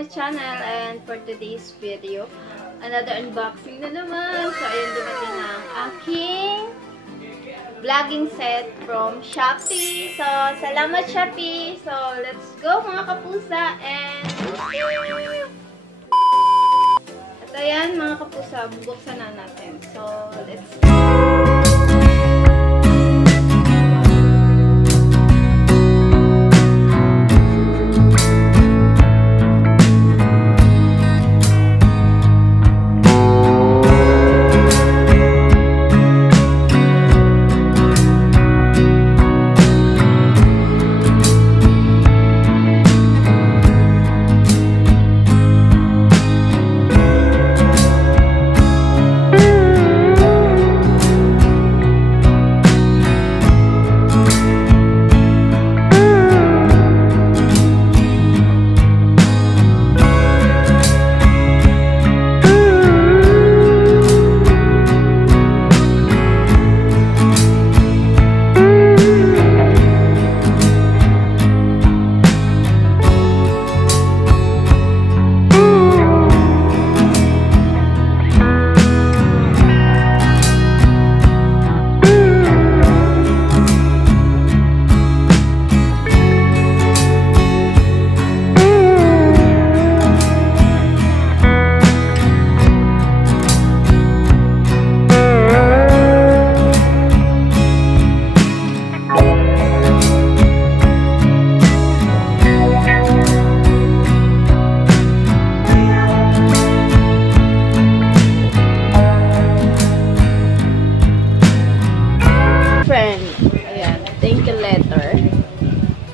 my channel, and for today's video, another unboxing na naman. So, ayun, dumating ang aking vlogging set from Shopee. So, salamat Shopee. So, let's go mga kapusa. And at ayan mga kapusa, bubuksan na natin. So, let's go.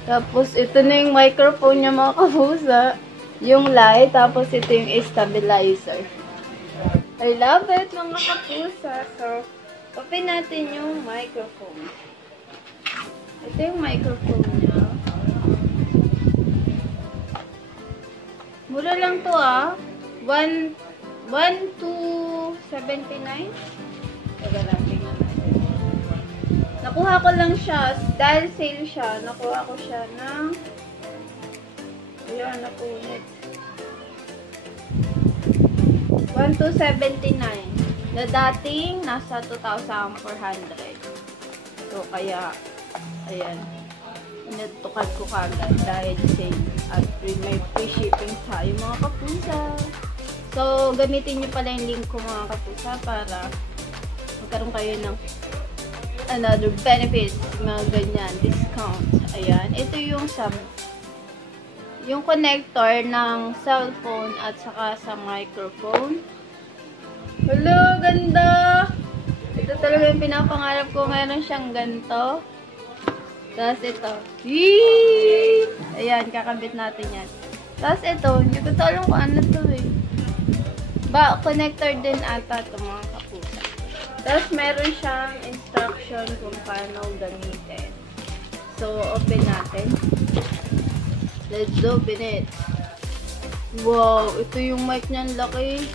Tapos, ito na yung microphone niya mga kapusa. Yung light. Tapos, ito yung stabilizer. I love it mga kapusa. So, open natin yung microphone. Ito yung microphone niya. Mura lang to ah. 1,279. Taga lang, tingnan natin. Nakuha ko lang siya, dahil sale siya, nakuha ko siya ng, ayan, napunit. 1,279. Na dating, nasa 2,400. So, kaya, ayan, inatukan ko kagad dahil sale. At may free shipping tayo mga kapusa. So, gamitin nyo pala yung link ko mga kapusa para magkaroon kayo ng another benefits, mga ganyan, discount. Ayan. Ito yung connector ng cellphone at saka sa microphone. Hello, ganda! Ito talaga yung pinapangarap ko. Meron siyang ganito. Tapos ito. Yee! Ayan, kakabit natin yan. Tapos ito, hindi ko alam kung ano to eh. Connector din ata ito mga kapusa. Tapos, meron siyang instruction kung paano gamitin. So, open natin. Let's open it. Wow! Ito yung mic niyan, laki.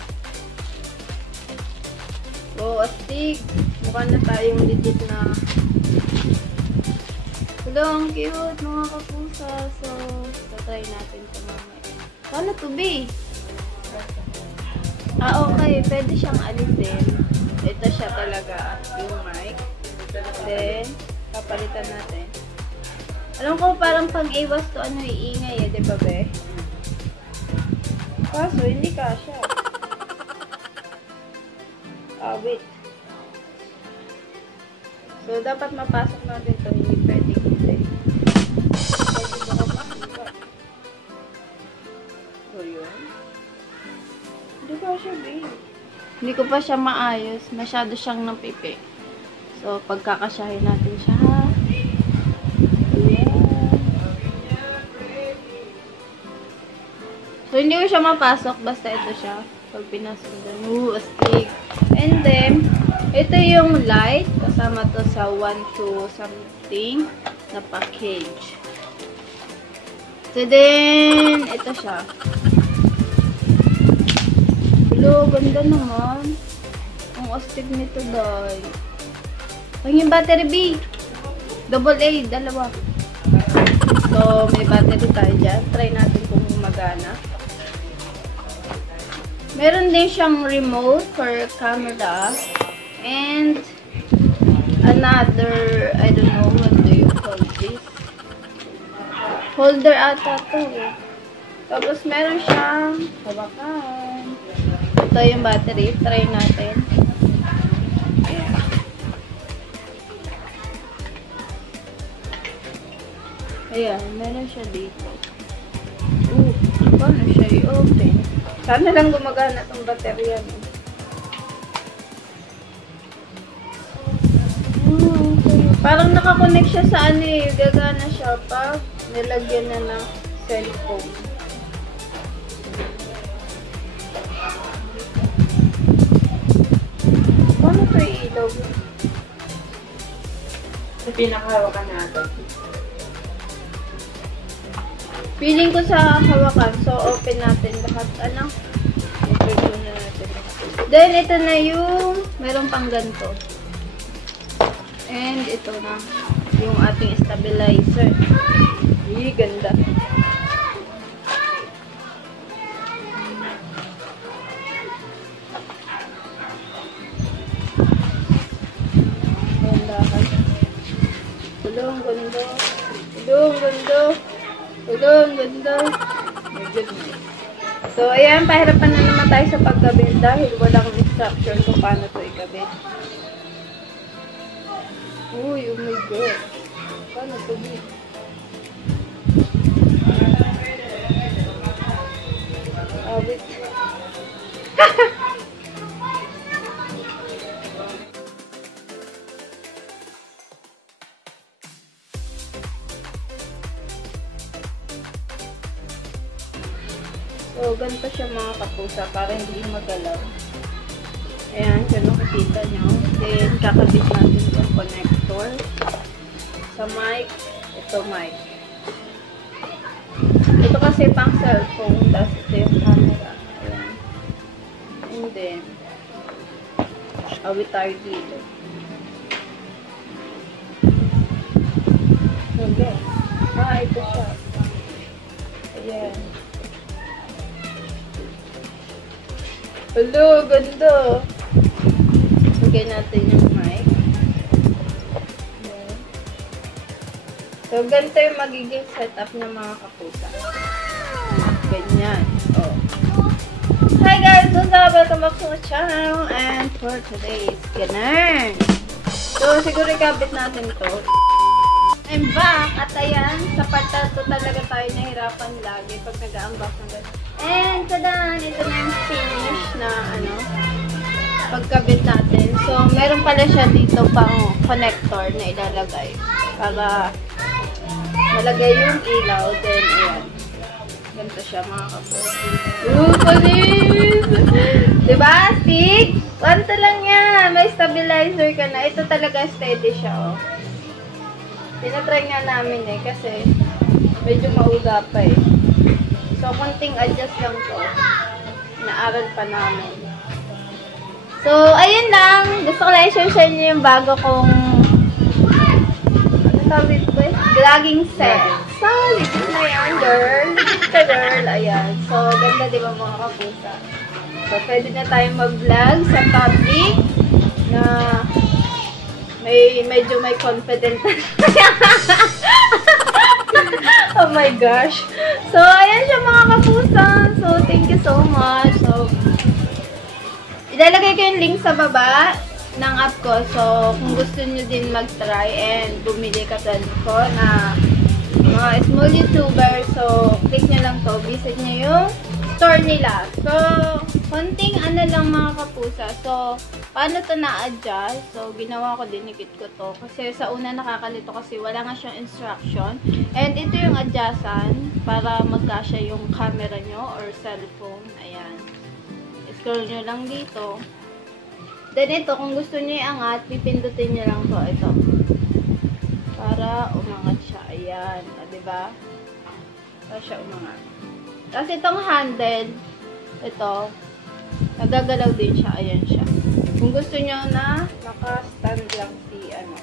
Wow, astig. Mukha na tayong legit na. Hello, ang cute mga kapusa. So, try natin ito mamaya. Paano to be? Okay. Pwede siyang alisin. Ito siya talaga, yung mic. Then, papalitan natin. Alam ko parang pang-iwas to ano iingay eh, di ba be? Kaso, hindi kasya. Wait. So, dapat mapasok natin ito, hindi pwede hindi. So, yun. Hindi kasya be. Hindi ko pa siya maayos. Masyado siyang napipi. So, pagkakasyahin natin siya, ha? Yeah. So, hindi ko siya mapasok. Basta ito siya. Pag pinasok doon. Astig. And then, ito yung light. Kasama to sa 1,2 something na package. So, then, ito siya. Hello, ganda naman. Ang astig nito, dahil. Ang yung battery B. AA, dalawa. So, may battery tayo dyan. Try natin kung gumagana. Meron din siyang remote for camera. And another, I don't know what do you call this. Holder ata to. Tapos meron siyang hawakan. Ito yung battery. Try natin. Ayan. Ayan, meron siya dito. Paano siya i-open? Sana lang gumagana itong baterya. Okay. Parang nakakonect siya sa ano eh. Gagana siya pag nilagyan na ng cellphone. Paano ito i-ilaw? Sa pinakahawakan natin. Feeling ko sa hawakan. So, open natin lahat. Ano? Open muna natin. Then, ito na yung meron pang ganito. And, ito na yung ating stabilizer. Ganda. Ganda. Tulong, ganda. Tulong, ganda. Tulong, ganda. My goodness. So, ayan, pahirapan na naman tayo sa pagkabit dahil walang instruction kung paano ito ikabit. Uy, oh my God. Paano ito bit? Wait. So, ganito siya mga kapusa para hindi magalaw. Ayan, kung nakikita nyo. Then, kakabit natin yung connector. Sa mic, ito mic. Ito kasi pang cellphone, tapos ito yung camera. Ayan. And then, awit tayo dito. Hello. Ito siya. Ayan. Hello, ganda. Lagay natin yung mic. Ayan. So, ganito yung magiging setup ng mga kapusa. Ganyan. Oh. Hi guys! What's up? Welcome back to my channel. And for today's ganun. So, siguro ikabit natin to. I'm back! At ayan, sa part na to talaga tayo nahirapan lagi pag nag-unbox ng ganun. And tadan! Ito na yung finish na ano, pagkabit natin. So, meron pala siya dito pang connector na ilalagay para malagay yung ilaw. Then, ayan. Ganito siya mga kapos. Panis! Diba? Sig? Ganito lang yan. May stabilizer ka na. Ito talaga steady siya, oh. Tinatry nga namin eh, kasi medyo mauga pa eh. So, konting adjust lang to. Naaral pa namin. So, ayun lang. Gusto ko lang i-share sa inyo yung bago kong ano tawag ito eh? Vlogging set. So, this is na yan, girl. This girl. Ayan. So, ganda diba mga kapusa? So, pwede na tayong mag-vlog sa public na medyo may confidence. Oh my gosh. So, ayan siya mga kapusa. So, thank you so much. So, ilalagay ko yung link sa baba ng app ko. So, kung gusto nyo din mag-try and bumili katulad ko na mga small YouTuber. So, click nyo lang to. Visit nyo yung store nila. So, konting ano lang mga kapusa. So, paano to na-adjust? So, ginawa ko, dinikit ko to. Kasi sa una nakakalito kasi wala nga siyang instruction. And ito yung adjustan para magkasya yung camera nyo or cellphone. Ayan. Scroll nyo lang dito. Then ito, kung gusto nyo iangat, pipindutin nyo lang to. Ito. Para umangat siya. Ayan. O, diba? Para siya umangat. Tapos itong handle, ito, nagagalaw din siya. Ayan siya. Kung gusto nyo na naka-stand lang si ano.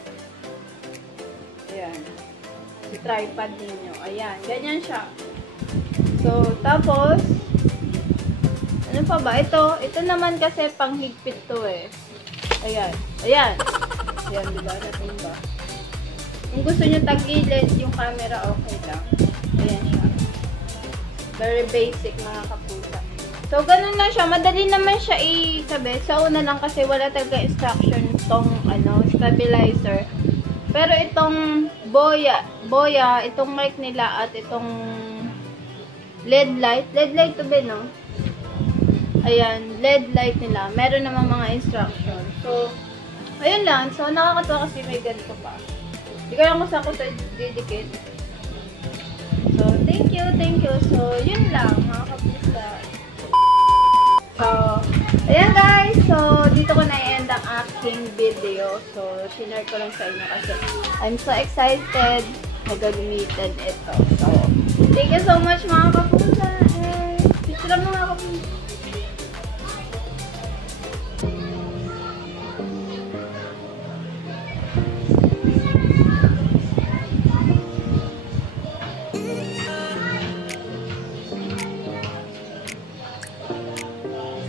Ayan. Si tripod ninyo. Ayan. Ganyan siya. So, tapos, ano Ano pa ba? Ito naman kasi panghigpit to eh. Ayan. Ayan. Ayan, diba? Natimba. Kung gusto nyo tagilid yung camera, okay lang. Ayan siya. Very basic mga kapusa. So, ganun lang siya. Madali naman siya ikabit. Sa una lang kasi wala talaga instruction itong stabilizer. Pero itong boya, itong mic nila at itong LED light to be, no? Ayan, LED light nila. Meron naman mga instruction. So, ayun lang. So, nakakatawa kasi may ganito pa. Hindi ko lang kung saan ko ito didikit. So, thank you. So, yun lang, mga kapusa. So, ayan guys. So, dito ko na-end ang aking video. So, shinare ko lang sa inyo kasi I'm so excited na gagamitin ito. So, thank you so much mga kapusa. Picture lang mga kapusa.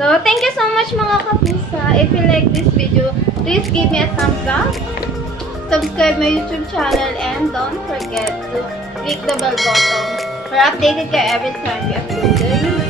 So, thank you so much mga kapusa. If you like this video, please give me a thumbs up. Subscribe my YouTube channel and don't forget to click the bell button for updated kayo every time we upload.